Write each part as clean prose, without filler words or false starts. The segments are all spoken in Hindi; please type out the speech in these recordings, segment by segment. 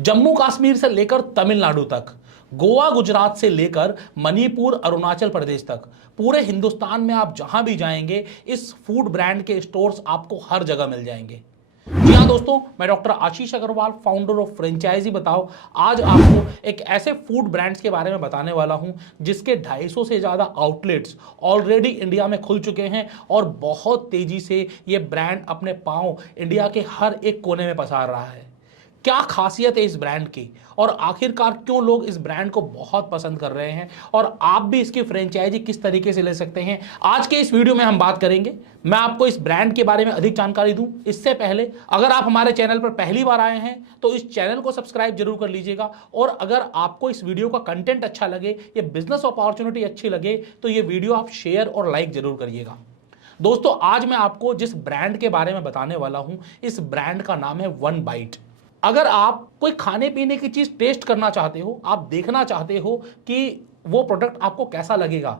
जम्मू कश्मीर से लेकर तमिलनाडु तक, गोवा गुजरात से लेकर मणिपुर अरुणाचल प्रदेश तक, पूरे हिंदुस्तान में आप जहां भी जाएंगे इस फूड ब्रांड के स्टोर्स आपको हर जगह मिल जाएंगे। जी हाँ दोस्तों, मैं doctor Ashish Agrawal, founder of franchise Batao, आज आपको एक ऐसे फूड ब्रांड्स के बारे में बताने वाला हूं जिसके 250 से ज्यादा आउटलेट्स ऑलरेडी इंडिया में खुल चुके हैं और बहुत तेजी से ये ब्रांड अपने पांव इंडिया के हर एक कोने में पसार रहा है। क्या खासियत है इस ब्रांड की और आखिरकार क्यों लोग इस ब्रांड को बहुत पसंद कर रहे हैं और आप भी इसकी फ्रेंचाइजी किस तरीके से ले सकते हैं, आज के इस वीडियो में हम बात करेंगे। मैं आपको इस ब्रांड के बारे में अधिक जानकारी दूं इससे पहले अगर आप हमारे चैनल पर पहली बार आए हैं तो इस चैनल को सब्सक्राइब जरूर कर लीजिएगा और अगर आपको इस वीडियो का कंटेंट अच्छा लगे, ये बिजनेस अपॉर्चुनिटी अच्छी लगे तो ये वीडियो आप शेयर और लाइक जरूर करिएगा। दोस्तों, आज मैं आपको जिस ब्रांड के बारे में बताने वाला हूं इस ब्रांड का नाम है वन बाइट। अगर आप कोई खाने पीने की चीज टेस्ट करना चाहते हो, आप देखना चाहते हो कि वो प्रोडक्ट आपको कैसा लगेगा,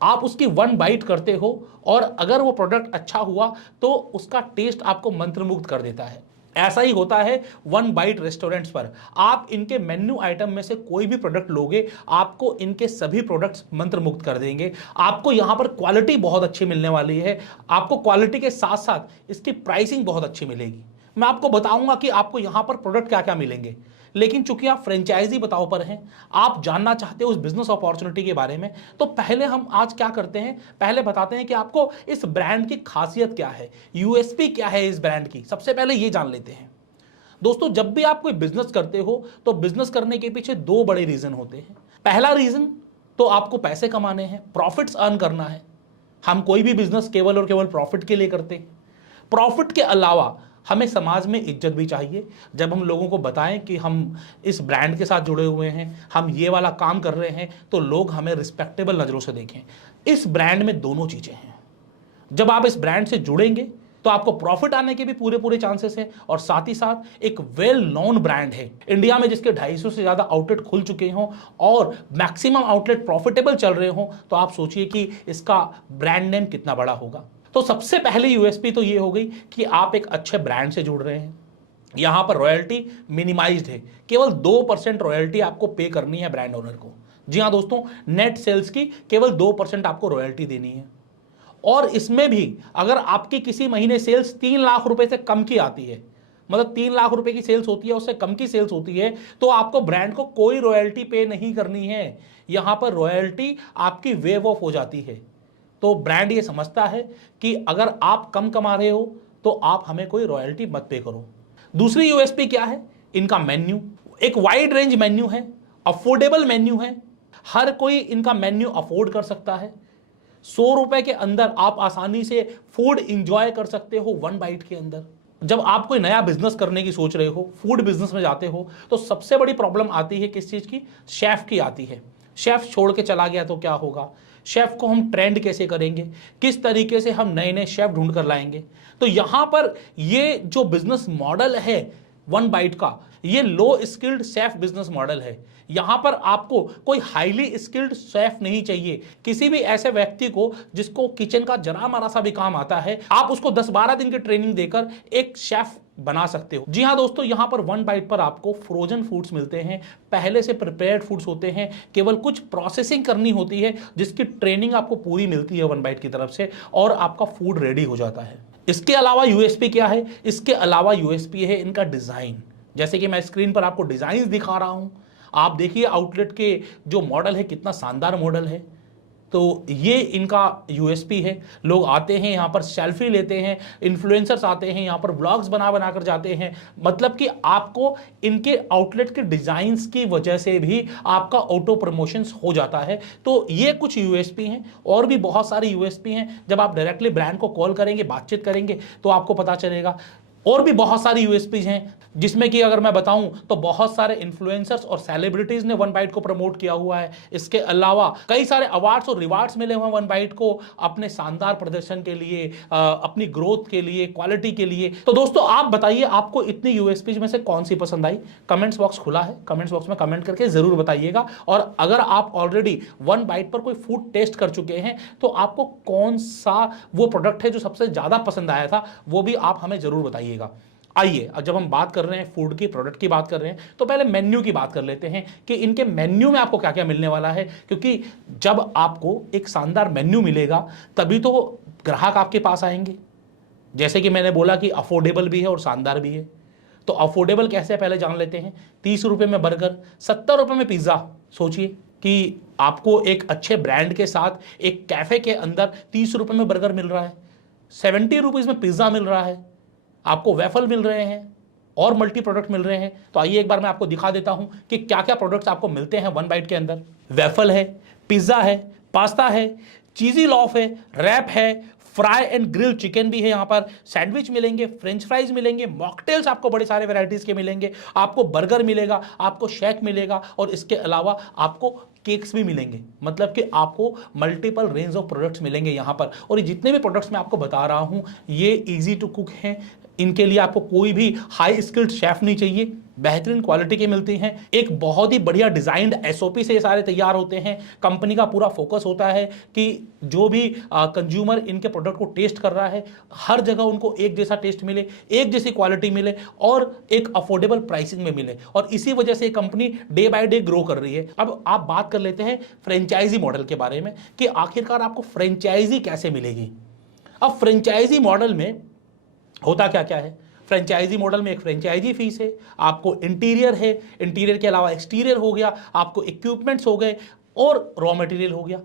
आप उसकी वन बाइट करते हो और अगर वो प्रोडक्ट अच्छा हुआ तो उसका टेस्ट आपको मंत्रमुग्ध कर देता है। ऐसा ही होता है वन बाइट रेस्टोरेंट्स पर। आप इनके मेन्यू आइटम में से कोई भी प्रोडक्ट लोगे, आपको इनके सभी प्रोडक्ट्स मंत्रमुग्ध कर देंगे। आपको यहां पर क्वालिटी बहुत अच्छी मिलने वाली है, आपको क्वालिटी के साथ साथ इसकी प्राइसिंग बहुत अच्छी मिलेगी। मैं आपको बताऊंगा कि आपको यहां पर प्रोडक्ट क्या क्या मिलेंगे, लेकिन चूंकि आप फ्रेंचाइजी बताओ पर हैं, आप जानना चाहते हो उस बिजनेस अपॉर्चुनिटी के बारे में, तो पहले हम आज क्या करते हैं, पहले बताते हैं कि आपको इस ब्रांड की खासियत क्या है, यूएसपी क्या है इस ब्रांड की। सबसे पहले ये जान लेते हैं। दोस्तों, जब भी आप कोई बिजनेस करते हो तो बिजनेस करने के पीछे दो बड़े रीजन होते हैं। पहला रीजन तो आपको पैसे कमाने हैं, प्रॉफिट्स अर्न करना है। हम कोई भी बिजनेस केवल और केवल प्रॉफिट के लिए करते हैं। प्रॉफिट के अलावा हमें समाज में इज्जत भी चाहिए। जब हम लोगों को बताएं कि हम इस ब्रांड के साथ जुड़े हुए हैं, हम ये वाला काम कर रहे हैं, तो लोग हमें रिस्पेक्टेबल नज़रों से देखें। इस ब्रांड में दोनों चीज़ें हैं। जब आप इस ब्रांड से जुड़ेंगे तो आपको प्रॉफिट आने के भी पूरे पूरे चांसेस हैं और साथ ही साथ एक वेल नोन ब्रांड है इंडिया में जिसके 250 से ज़्यादा आउटलेट खुल चुके हों और मैक्सिमम आउटलेट प्रॉफिटेबल चल रहे हों, तो आप सोचिए कि इसका ब्रांड नेम कितना बड़ा होगा। तो सबसे पहले यूएसपी तो ये हो गई कि आप एक अच्छे ब्रांड से जुड़ रहे हैं। यहां पर रॉयल्टी मिनिमाइज्ड है, केवल 2% रॉयल्टी आपको पे करनी है ब्रांड ओनर को। जी हां दोस्तों, नेट सेल्स की केवल 2% आपको रॉयल्टी देनी है। और इसमें भी अगर आपकी किसी महीने सेल्स 3 लाख रुपए से कम की आती है, मतलब 3 लाख रुपए की सेल्स होती है, उससे कम की सेल्स होती है, तो आपको ब्रांड को कोई रॉयल्टी पे नहीं करनी है। यहां पर रॉयल्टी आपकी वेव ऑफ हो जाती है। तो ब्रांड ये समझता है कि अगर आप कम कमा रहे हो तो आप हमें कोई रॉयल्टी मत पे करो। दूसरी यूएसपी क्या है, इनका मेन्यू। एक वाइड रेंज मेन्यू है, अफोर्डेबल मेन्यू है, हर कोई इनका मेन्यू अफोर्ड कर सकता है। 100 रुपए के अंदर आप आसानी से फूड इंजॉय कर सकते हो वन बाइट के अंदर। जब आप कोई नया बिजनेस करने की सोच रहे हो, फूड बिजनेस में जाते हो, तो सबसे बड़ी प्रॉब्लम आती है किस चीज की, शेफ की आती है। शेफ छोड़ के चला गया तो क्या होगा, शेफ को हम ट्रेंड कैसे करेंगे, किस तरीके से हम नए नए शेफ ढूंढ कर लाएंगे। तो यहां पर ये जो बिजनेस मॉडल है वन बाइट का, ये लो स्किल्ड शेफ बिजनेस मॉडल है। यहां पर आपको कोई हाईली स्किल्ड शेफ नहीं चाहिए। किसी भी ऐसे व्यक्ति को जिसको किचन का जरा मारा सा भी काम आता है, आप उसको 10-12 दिन की ट्रेनिंग देकर एक शेफ बना सकते हो। जी हां दोस्तों, यहां पर वन बाइट पर आपको फ्रोजन फूड्स मिलते हैं, पहले से प्रिपेयर्ड फूड्स होते हैं, केवल कुछ प्रोसेसिंग करनी होती है जिसकी ट्रेनिंग आपको पूरी मिलती है वन बाइट की तरफ से और आपका फूड रेडी हो जाता है। इसके अलावा यूएसपी क्या है, इसके अलावा यूएसपी है इनका डिजाइन। जैसे कि मैं स्क्रीन पर आपको डिजाइन दिखा रहा हूं, आप देखिए आउटलेट के जो मॉडल है कितना शानदार मॉडल है। तो ये इनका यूएसपी है। लोग आते हैं यहाँ पर सेल्फी लेते हैं, इन्फ्लुएंसर्स आते हैं यहाँ पर व्लॉग्स बना बना कर जाते हैं। मतलब कि आपको इनके आउटलेट के डिजाइन्स की वजह से भी आपका ऑटो प्रमोशंस हो जाता है। तो ये कुछ यूएसपी हैं और भी बहुत सारे यूएसपी हैं। जब आप डायरेक्टली ब्रांड को कॉल करेंगे, बातचीत करेंगे तो आपको पता चलेगा। और भी बहुत सारी यूएसपीज हैं जिसमें कि अगर मैं बताऊं तो बहुत सारे इन्फ्लुएंसर्स और सेलिब्रिटीज ने वन बाइट को प्रमोट किया हुआ है। इसके अलावा कई सारे अवार्ड्स और रिवार्ड्स मिले हुए हैं वन बाइट को अपने शानदार प्रदर्शन के लिए, अपनी ग्रोथ के लिए, क्वालिटी के लिए। तो दोस्तों, आप बताइए आपको इतनी यूएसपीज में से कौन सी पसंद आई। कमेंट्स बॉक्स खुला है, कमेंट्स बॉक्स में कमेंट करके जरूर बताइएगा। और अगर आप ऑलरेडी वन बाइट पर कोई फूड टेस्ट कर चुके हैं तो आपको कौन सा वो प्रोडक्ट है जो सबसे ज्यादा पसंद आया था, वो भी आप हमें जरूर बताइएगा। आइए, अब जब हम बात कर रहे हैं फूड की, प्रोडक्ट की बात कर रहे हैं, तो पहले मेन्यू की बात कर लेते हैं कि इनके मेन्यू में आपको क्या क्या मिलने वाला है। क्योंकि जब आपको एक शानदार मेन्यू मिलेगा तभी तो ग्राहक आपके पास आएंगे। जैसे कि मैंने बोला कि अफोर्डेबल भी है और शानदार भी है। तो अफोर्डेबल कैसे है पहले जान लेते हैं। 30 रुपये में बर्गर, 70 रुपये में पिज्ज़ा। सोचिए कि आपको एक अच्छे ब्रांड के साथ एक कैफे के अंदर 30 रुपये में बर्गर मिल रहा है, 70 रुपीज़ में पिज्ज़ा मिल रहा है, आपको वेफल मिल रहे हैं और मल्टी प्रोडक्ट मिल रहे हैं। तो आइए एक बार मैं आपको दिखा देता हूं कि क्या क्या प्रोडक्ट्स आपको मिलते हैं वन बाइट के अंदर। वेफल है, पिज्ज़ा है, पास्ता है, चीज़ी लॉफ है, रैप है, फ्राई एंड ग्रिल चिकन भी है, यहाँ पर सैंडविच मिलेंगे, फ्रेंच फ्राइज मिलेंगे, मॉकटेल्स आपको बड़े सारे वैरायटीज के मिलेंगे, आपको बर्गर मिलेगा, आपको शेक मिलेगा और इसके अलावा आपको केक्स भी मिलेंगे। मतलब कि आपको मल्टीपल रेंज ऑफ प्रोडक्ट्स मिलेंगे यहाँ पर। और ये जितने भी प्रोडक्ट्स मैं आपको बता रहा हूँ ये इजी टू कुक हैं। इनके लिए आपको कोई भी हाई स्किल्ड शेफ नहीं चाहिए, बेहतरीन क्वालिटी के मिलती हैं। एक बहुत ही बढ़िया डिजाइंड एसओपी से ये सारे तैयार होते हैं। कंपनी का पूरा फोकस होता है कि जो भी कंज्यूमर इनके प्रोडक्ट को टेस्ट कर रहा है हर जगह उनको एक जैसा टेस्ट मिले, एक जैसी क्वालिटी मिले और एक अफोर्डेबल प्राइसिंग में मिले। और इसी वजह से company day by day grow कर रही है। अब आप बात कर लेते हैं फ्रेंचाइजी मॉडल के बारे में कि आखिरकार आपको फ्रेंचाइजी कैसे मिलेगी। अब फ्रेंचाइजी मॉडल में होता क्या क्या है। फ्रेंचाइजी मॉडल में एक फ्रेंचाइजी फीस है, आपको इंटीरियर है, इंटीरियर के अलावा एक्सटीरियर हो गया, आपको इक्विपमेंट्स हो गए और रॉ मटेरियल हो गया,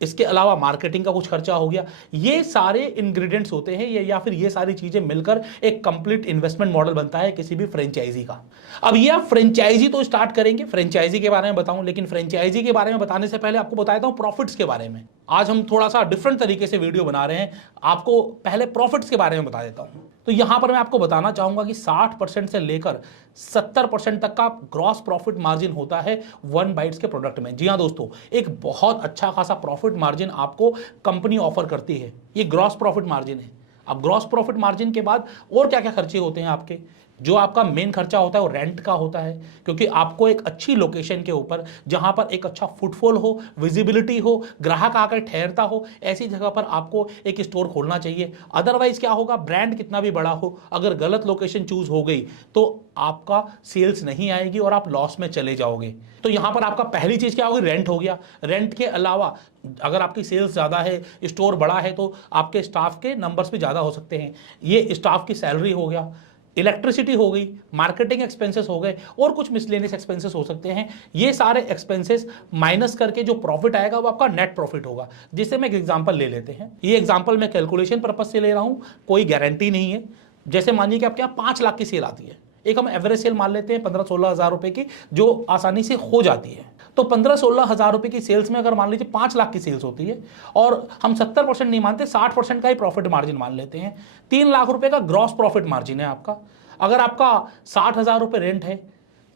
इसके अलावा मार्केटिंग का कुछ खर्चा हो गया। ये सारे इंग्रेडिएंट्स होते हैं या फिर ये सारी चीजें मिलकर एक कंप्लीट इन्वेस्टमेंट मॉडल बनता है किसी भी फ्रेंचाइजी का। अब ये आप फ्रेंचाइजी तो स्टार्ट करेंगे, फ्रेंचाइजी के बारे में बताऊं, लेकिन फ्रेंचाइजी के बारे में बताने से पहले आपको बताता हूं प्रॉफिट्स के बारे में। आज हम थोड़ा सा डिफरेंट तरीके से वीडियो बना रहे हैं, आपको पहले प्रॉफिट्स के बारे में बता देता हूं। तो यहां पर मैं आपको बताना चाहूंगा कि 60% से लेकर 70% तक का ग्रॉस प्रॉफिट मार्जिन होता है वन बाइट्स के प्रोडक्ट में। जी हां दोस्तों, एक बहुत अच्छा खासा प्रॉफिट मार्जिन आपको कंपनी ऑफर करती है। ये ग्रॉस प्रॉफिट मार्जिन है। अब ग्रॉस प्रॉफिट मार्जिन के बाद और क्या क्या खर्चे होते हैं आपके। जो आपका मेन खर्चा होता है वो रेंट का होता है, क्योंकि आपको एक अच्छी लोकेशन के ऊपर जहां पर एक अच्छा फुटफॉल हो, विजिबिलिटी हो, ग्राहक आकर ठहरता हो, ऐसी जगह पर आपको एक स्टोर खोलना चाहिए। अदरवाइज क्या होगा, ब्रांड कितना भी बड़ा हो, अगर गलत लोकेशन चूज हो गई तो आपका सेल्स नहीं आएगी और आप लॉस में चले जाओगे। तो यहां पर आपका पहली चीज क्या होगी, रेंट हो गया। रेंट के अलावा अगर आपकी सेल्स ज़्यादा है, स्टोर बड़ा है, तो आपके स्टाफ के नंबर्स भी ज़्यादा हो सकते हैं, ये स्टाफ की सैलरी हो गया। इलेक्ट्रिसिटी हो गई, मार्केटिंग एक्सपेंसेस हो गए और कुछ मिसलेनियस एक्सपेंसेस हो सकते हैं। ये सारे एक्सपेंसेस माइनस करके जो प्रॉफिट आएगा वो आपका नेट प्रॉफिट होगा। जिससे मैं एक एग्जांपल ले लेते हैं। ये एग्जांपल मैं कैलकुलेशन पर्पज से ले रहा हूं, कोई गारंटी नहीं है। जैसे मानिए कि आपके यहाँ 5 लाख की सेल आती है, एक हम एवरेज सेल मान लेते हैं 15-16 हज़ार रुपए की, जो आसानी से हो जाती है। तो 15-16 हज़ार रुपए की सेल्स में अगर मान लीजिए 5 लाख की सेल्स होती है और हम 70% नहीं मानते, 60% का ही प्रॉफिट मार्जिन मान लेते हैं, 3 लाख रुपए का ग्रॉस प्रॉफिट मार्जिन है आपका। अगर आपका 60,000 रुपए रेंट है,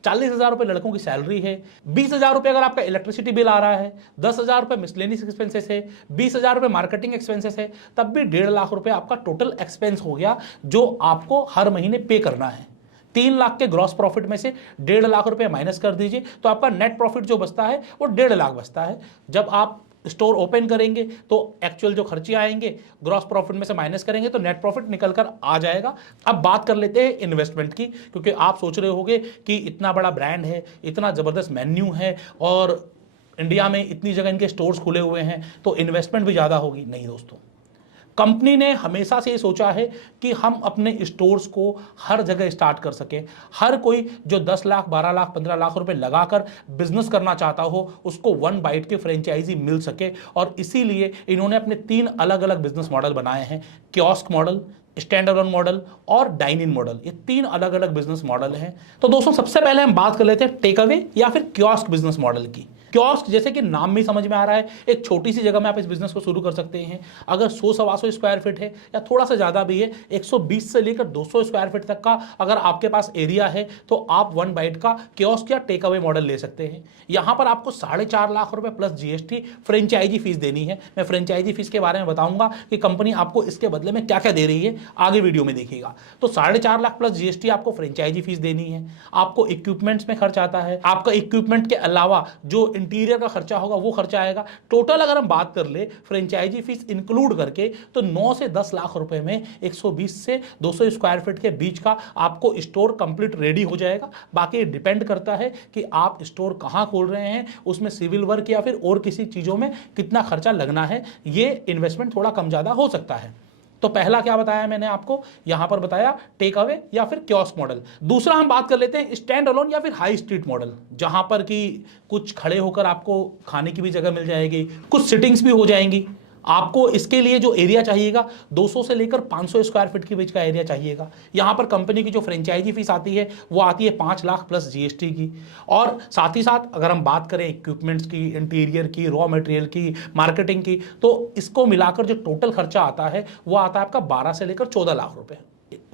40,000 रुपए लड़कों की सैलरी है, 20,000 रुपए अगर आपका इलेक्ट्रिसिटी बिल आ रहा है, 10,000 रुपए मिसलेनियस एक्सपेंसेस है, 20,000 रुपए मार्केटिंग एक्सपेंसेस है, तब भी 1.5 लाख रुपए आपका टोटल एक्सपेंस हो गया जो आपको हर महीने पे करना है। 3 लाख के ग्रॉस प्रॉफिट में से 1.5 लाख रुपए माइनस कर दीजिए तो आपका नेट प्रॉफिट जो बचता है वो 1.5 लाख बचता है। जब आप स्टोर ओपन करेंगे तो एक्चुअल जो खर्चे आएंगे ग्रॉस प्रॉफिट में से माइनस करेंगे तो नेट प्रॉफिट निकल कर आ जाएगा। अब बात कर लेते हैं इन्वेस्टमेंट की, क्योंकि आप सोच रहे होंगे कि इतना बड़ा ब्रांड है, इतना ज़बरदस्त मेन्यू है और इंडिया में इतनी जगह इनके स्टोर्स खुले हुए हैं तो इन्वेस्टमेंट भी ज़्यादा होगी। नहीं दोस्तों, कंपनी ने हमेशा से ये सोचा है कि हम अपने स्टोर्स को हर जगह स्टार्ट कर सके। हर कोई जो 10 लाख, 12 लाख, 15 लाख रुपए लगाकर बिजनेस करना चाहता हो उसको वन बाइट की फ्रेंचाइजी मिल सके। और इसीलिए इन्होंने अपने 3 अलग अलग बिजनेस मॉडल बनाए हैं, kiosk model, stand alone model और डाइन इन मॉडल। ये 3 अलग अलग बिजनेस मॉडल हैं। तो दोस्तों सबसे पहले हम बात कर लेते हैं टेक अवे या फिर कियोस्क बिजनेस मॉडल की। कियोस्क जैसे कि नाम में समझ में आ रहा है, एक छोटी सी जगह में आप इस बिजनेस को शुरू कर सकते हैं। अगर 100-125 स्क्वायर फीट है या थोड़ा सा ज़्यादा भी है, 120 से लेकर 200 स्क्वायर फीट तक का अगर आपके पास एरिया है तो आप वन बाइट का कियोस्क या टेक अवे मॉडल ले सकते हैं। यहाँ पर आपको 4.5 लाख रुपए प्लस जीएसटी फ्रेंचाइजी फीस देनी है। मैं फ्रेंचाइजी फीस के बारे में बताऊंगा कि कंपनी आपको इसके बदले में क्या क्या दे रही है, आगे वीडियो में देखिएगा। तो 4.5 लाख प्लस जीएसटी आपको फ्रेंचाइजी फीस देनी है। आपको इक्विपमेंट्स में खर्च आता है। आपका इक्विपमेंट के अलावा जो इंटीरियर का खर्चा होगा वो खर्चा आएगा। टोटल अगर हम बात कर ले फ्रेंचाइजी फीस इंक्लूड करके तो 9 से 10 लाख रुपए में 120 से 200 स्क्वायर फीट के बीच का आपको स्टोर कंप्लीट रेडी हो जाएगा। बाकी डिपेंड करता है कि आप स्टोर कहां खोल रहे हैं, उसमें सिविल वर्क या फिर और किसी चीजों में कितना खर्चा लगना है, ये इन्वेस्टमेंट थोड़ा कम ज्यादा हो सकता है। तो पहला क्या बताया मैंने आपको, यहां पर बताया टेक अवे या फिर कियोस्क मॉडल। दूसरा हम बात कर लेते हैं स्टैंड अलोन या फिर हाई स्ट्रीट मॉडल, जहां पर कि कुछ खड़े होकर आपको खाने की भी जगह मिल जाएगी, कुछ सिटिंग्स भी हो जाएंगी। आपको इसके लिए जो एरिया चाहिएगा 200 से लेकर 500 स्क्वायर फीट के बीच का एरिया चाहिएगा। यहां पर कंपनी की जो फ्रेंचाइजी फीस आती है वो आती है 5 लाख प्लस जीएसटी की। और साथ ही साथ अगर हम बात करें इक्विपमेंट्स की, इंटीरियर की, रॉ मटेरियल की, मार्केटिंग की, तो इसको मिलाकर जो टोटल खर्चा आता है वो आता है आपका 12 से लेकर 14 लाख रुपए।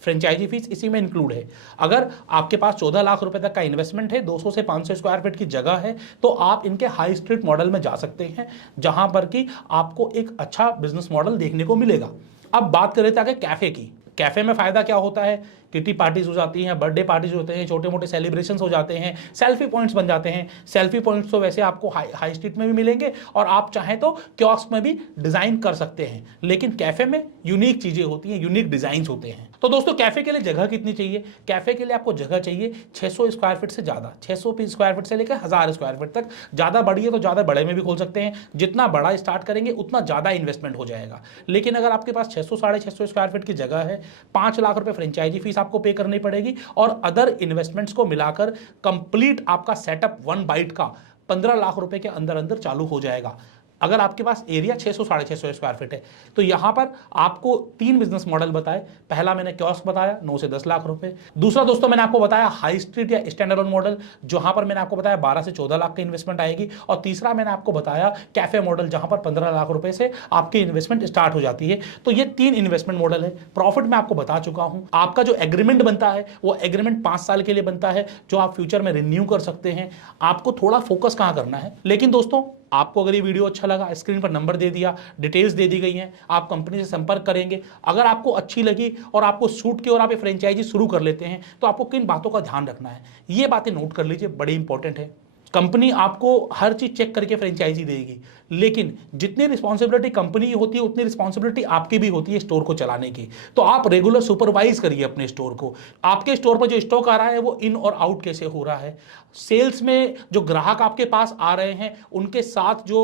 फ्रेंचाइजी फीस इसी में इंक्लूड है। अगर आपके पास 14 लाख रुपए तक का इन्वेस्टमेंट है, 200 से 500 स्क्वायर फीट की जगह है, तो आप इनके हाई स्ट्रीट मॉडल में जा सकते हैं, जहां पर कि आपको एक अच्छा बिजनेस मॉडल देखने को मिलेगा। अब बात करें आगे कैफे की। कैफे में फायदा क्या होता है, किटी पार्टीज हो जाती हैं, बर्थडे पार्टीज होते हैं, छोटे मोटे सेलिब्रेशंस हो जाते हैं, सेल्फी पॉइंट्स बन जाते हैं। सेल्फी पॉइंट्स तो वैसे आपको हाई स्ट्रीट में भी मिलेंगे और आप चाहें तो कियोस्क में भी डिजाइन कर सकते हैं, लेकिन कैफे में यूनिक चीजें होती हैं, यूनिक डिजाइन होते हैं। तो दोस्तों कैफे के लिए जगह कितनी चाहिए? कैफे के लिए आपको जगह चाहिए 600 स्क्वायर फीट से ज्यादा, 600 स्क्वायर फीट से लेकर 1000 स्क्वायर फीट तक। ज्यादा बड़ी है तो ज्यादा बड़े में भी खोल सकते हैं, जितना बड़ा स्टार्ट करेंगे उतना ज्यादा इन्वेस्टमेंट हो जाएगा। लेकिन अगर आपके पास 600 साढ़े 600 स्क्वायर फीट की जगह है, 5 लाख रुपए फ्रेंचाइजी फीस आपको पे करनी पड़ेगी और अदर इन्वेस्टमेंट्स को मिलाकर कंप्लीट आपका सेटअप 1 बाइट का 15 लाख रुपए के अंदर अंदर चालू हो जाएगा। अगर आपके पास एरिया 600 साढ़े 600 स्क्वायर फीट है, तो यहां पर आपको 3 बिजनेस मॉडल बताए। पहला मैंने कियोस्क बताया 9 से 10 लाख रुपए। दूसरा दोस्तों मैंने आपको बताया हाई स्ट्रीट या स्टैंड अलोन मॉडल, जहां पर मैंने आपको बताया 12 से 14 लाख की इन्वेस्टमेंट आएगी। और तीसरा मैंने आपको बताया कैफे मॉडल, जहां पर 15 लाख रुपए से आपकी इन्वेस्टमेंट स्टार्ट हो जाती है। तो ये 3 इन्वेस्टमेंट मॉडल है। प्रॉफिट मैं आपको बता चुका हूं। आपका जो एग्रीमेंट बनता है वो एग्रीमेंट 5 साल के लिए बनता है, जो आप फ्यूचर में रिन्यू कर सकते हैं। आपको थोड़ा फोकस कहां करना है। लेकिन दोस्तों आपको अगर ये वीडियो अच्छा लगा, स्क्रीन पर नंबर दे दिया, डिटेल्स दे दी गई हैं, आप कंपनी से संपर्क करेंगे। अगर आपको अच्छी लगी और आपको सूट की और आप ये फ्रेंचाइजी शुरू कर लेते हैं, तो आपको किन बातों का ध्यान रखना है, ये बातें नोट कर लीजिए, बड़ी इंपॉर्टेंट है। कंपनी आपको हर चीज चेक करके फ्रेंचाइजी देगी, लेकिन जितनी रिस्पॉन्सिबिलिटी कंपनी की होती है उतनी रिस्पॉन्सिबिलिटी आपकी भी होती है स्टोर को चलाने की। तो आप रेगुलर सुपरवाइज करिए अपने स्टोर को। आपके स्टोर पर जो स्टॉक आ रहा है वो इन और आउट कैसे हो रहा है, सेल्स में जो ग्राहक आपके पास आ रहे हैं उनके साथ जो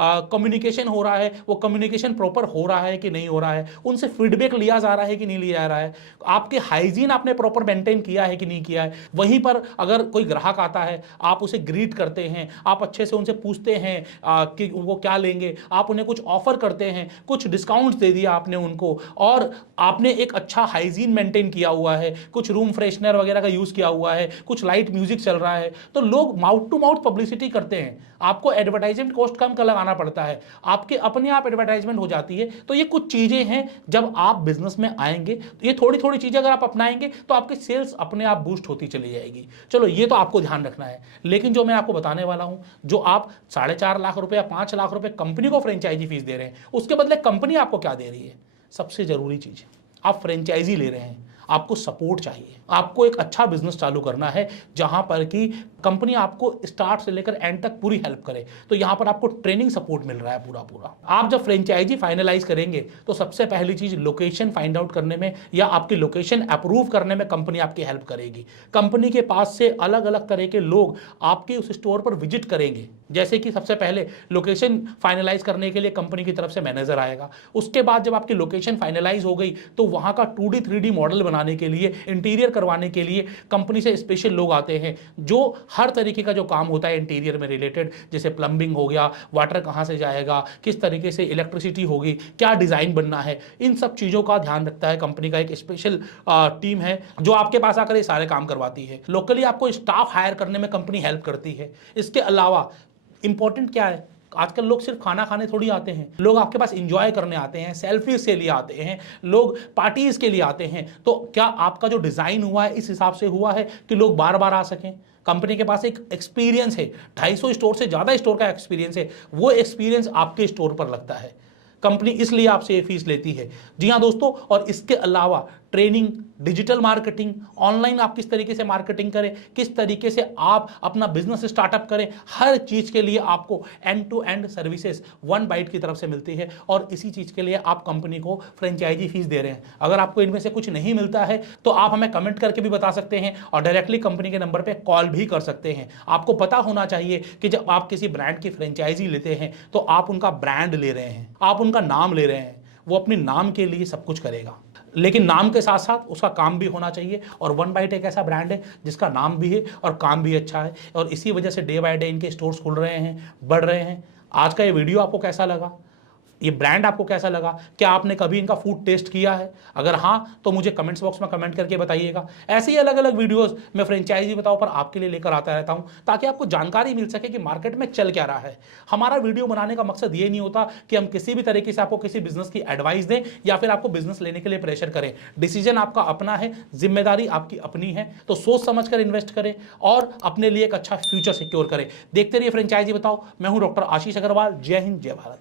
कम्युनिकेशन हो रहा है वो कम्युनिकेशन प्रॉपर हो रहा है कि नहीं हो रहा है, उनसे फीडबैक लिया जा रहा है कि नहीं लिया जा रहा है, आपके हाइजीन आपने प्रॉपर मेंटेन किया है कि नहीं किया है। वहीं पर अगर कोई ग्राहक आता है आप उसे ग्रीट करते हैं, आप अच्छे से उनसे पूछते हैं कि वो क्या लेंगे, आप उन्हें कुछ ऑफर करते हैं, कुछ डिस्काउंट्स दे दिया आपने उनको, और आपने एक अच्छा हाइजीन मेंटेन किया हुआ है, कुछ रूम फ्रेशनर वगैरह का यूज किया हुआ है, कुछ लाइट म्यूजिक चल रहा है, तो लोग माउथ टू माउथ पब्लिसिटी करते हैं। आपको एडवर्टाइजमेंट कॉस्ट कम का लगाना पड़ता है, आपके अपने आप एडवर्टाइजमेंट हो जाती है। तो ये कुछ चीजें हैं, जब आप बिजनेस में आएंगे तो ये थोड़ी थोड़ी चीजें अगर आप अपनाएंगे तो आपकी सेल्स अपने आप बूस्ट होती चली जाएगी। चलो ये तो आपको ध्यान रखना है। लेकिन जो मैं आपको बताने वाला हूं, जो आप 4.5 लाख रुपए या 5 लाख रुपए कंपनी को फ्रेंचाइजी फीस दे रहे हैं, उसके बदले कंपनी आपको क्या दे रही है? सबसे जरूरी चीज, आप फ्रेंचाइजी ले रहे हैं, आपको सपोर्ट चाहिए। आपको एक अच्छा बिजनेस चालू करना है जहां पर कि कंपनी आपको स्टार्ट से लेकर एंड तक पूरी हेल्प करे। तो यहां पर आपको ट्रेनिंग सपोर्ट मिल रहा है पूरा। आप जब फ्रेंचाइजी फाइनलाइज करेंगे तो सबसे पहली चीज लोकेशन फाइंड आउट करने में या आपकी लोकेशन अप्रूव करने में कंपनी आपकी हेल्प करेगी। कंपनी के पास से अलग अलग तरह के लोग आपके उस स्टोर पर विजिट करेंगे। जैसे कि सबसे पहले लोकेशन फाइनलाइज करने के लिए कंपनी की तरफ से मैनेजर आएगा। उसके बाद जब आपकी लोकेशन फाइनलाइज हो गई तो वहां का 2D 3D मॉडल बनाने के लिए, इंटीरियर करवाने के लिए कंपनी से स्पेशल लोग आते हैं, जो हर तरीके का जो काम होता है इंटीरियर में रिलेटेड, जैसे प्लम्बिंग हो गया, वाटर कहां से जाएगा, किस तरीके से इलेक्ट्रिसिटी होगी, क्या डिजाइन बनना है, इन सब चीजों का ध्यान रखता है। कंपनी का एक स्पेशल टीम है जो आपके पास आकर ये सारे काम करवाती है। लोकली आपको स्टाफ हायर करने में कंपनी हेल्प करती है। इसके अलावा इंपॉर्टेंट क्या है, आजकल लोग सिर्फ खाना खाने थोड़ी आते हैं, लोग आपके पास एंजॉय करने आते हैं, सेल्फीज के लिए आते हैं, लोग पार्टीज के लिए आते हैं। तो क्या आपका जो डिजाइन हुआ है इस हिसाब से हुआ है कि लोग बार बार आ सकें? कंपनी के पास एक एक्सपीरियंस है, 250 स्टोर से ज्यादा स्टोर का एक्सपीरियंस है, वो एक्सपीरियंस आपके स्टोर पर लगता है। कंपनी इसलिए आपसे ये फीस लेती है। जी हाँ दोस्तों, और इसके अलावा ट्रेनिंग, डिजिटल मार्केटिंग, ऑनलाइन आप किस तरीके से मार्केटिंग करें, किस तरीके से आप अपना बिजनेस स्टार्टअप करें, हर चीज के लिए आपको end to end services one byte की तरफ से मिलती है। और इसी चीज के लिए आप कंपनी को फ्रेंचाइजी फीस दे रहे हैं। अगर आपको इनमें से कुछ नहीं मिलता है तो आप हमें कमेंट करके भी बता सकते हैं और डायरेक्टली कंपनी के नंबर पर कॉल भी कर सकते हैं। आपको पता होना चाहिए कि जब आप किसी ब्रांड की फ्रेंचाइजी लेते हैं तो आप उनका ब्रांड ले रहे हैं, आप उनका नाम ले रहे हैं। वो अपने नाम के लिए सब कुछ करेगा, लेकिन नाम के साथ साथ उसका काम भी होना चाहिए। और वन बाइट एक ऐसा ब्रांड है जिसका नाम भी है और काम भी अच्छा है, और इसी वजह से डे बाय डे इनके स्टोर्स खुल रहे हैं, बढ़ रहे हैं। आज का ये वीडियो आपको कैसा लगा, ये ब्रांड आपको कैसा लगा, क्या आपने कभी इनका फूड टेस्ट किया है? अगर हाँ तो मुझे कमेंट्स बॉक्स में कमेंट करके बताइएगा। ऐसे ही अलग अलग वीडियोस मैं फ्रेंचाइजी बताओ पर आपके लिए लेकर आता रहता हूं, ताकि आपको जानकारी मिल सके कि मार्केट में चल क्या रहा है। हमारा वीडियो बनाने का मकसद ये नहीं होता कि हम किसी भी तरीके से आपको किसी बिजनेस की एडवाइस दें या फिर आपको बिजनेस लेने के लिए प्रेशर करें। डिसीजन आपका अपना है, जिम्मेदारी आपकी अपनी है, तो सोच समझ कर इन्वेस्ट करें और अपने लिए एक अच्छा फ्यूचर सिक्योर करें। देखते रहिए फ्रेंचाइजी बताओ। मैं हूं डॉक्टर आशीष अग्रवाल। जय हिंद, जय भारत।